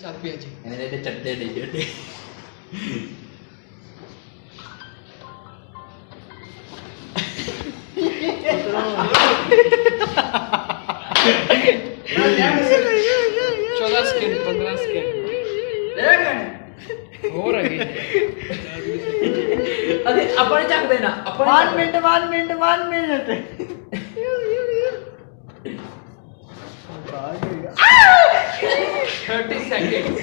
ਚੱਲ ਪਿਆ ਜੀ ਇਹਨੇ ਤੇ ਚੱਡੇ ਨਹੀਂ ਜੱਡੇ चौदह सेकंड 15 सेकंड हो रही अरे अपन चक देना अपन 1 मिनट 1 मिनट 1 मिनट 30 सेकंड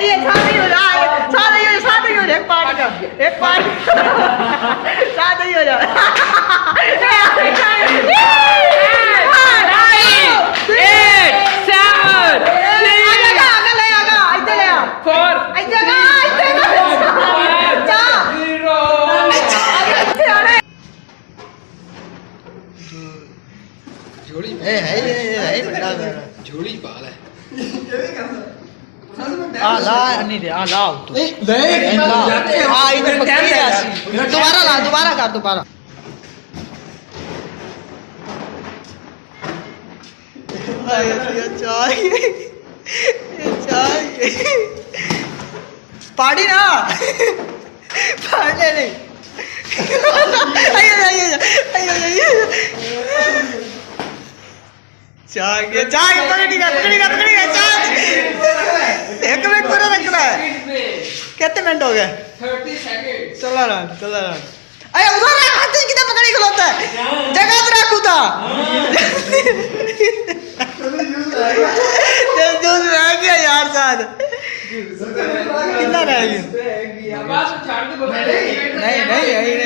ये साथ ही हो जा साथ ही हो जा एक पार्ट साथ ही हो जा झोली है बड़ा झोली पाल है आ ला नहीं दे आ लाओ तू ले आ इधर पकड़ी ऐसी दोबारा ला दोबारा कर दोबारा ये चाय पाड़ी ना पाड़ने नहीं चाय पकड़ेगा चाय एक मिनट पूरा रखना है कितने मिनट हो गए 30 सेकंड चला रहा अरे उधर हाथ से कितना पकड़ी खलोता है जगह पे रखू था जूस रह गया यार साथ कितना रह गया बस छाड़ दे नहीं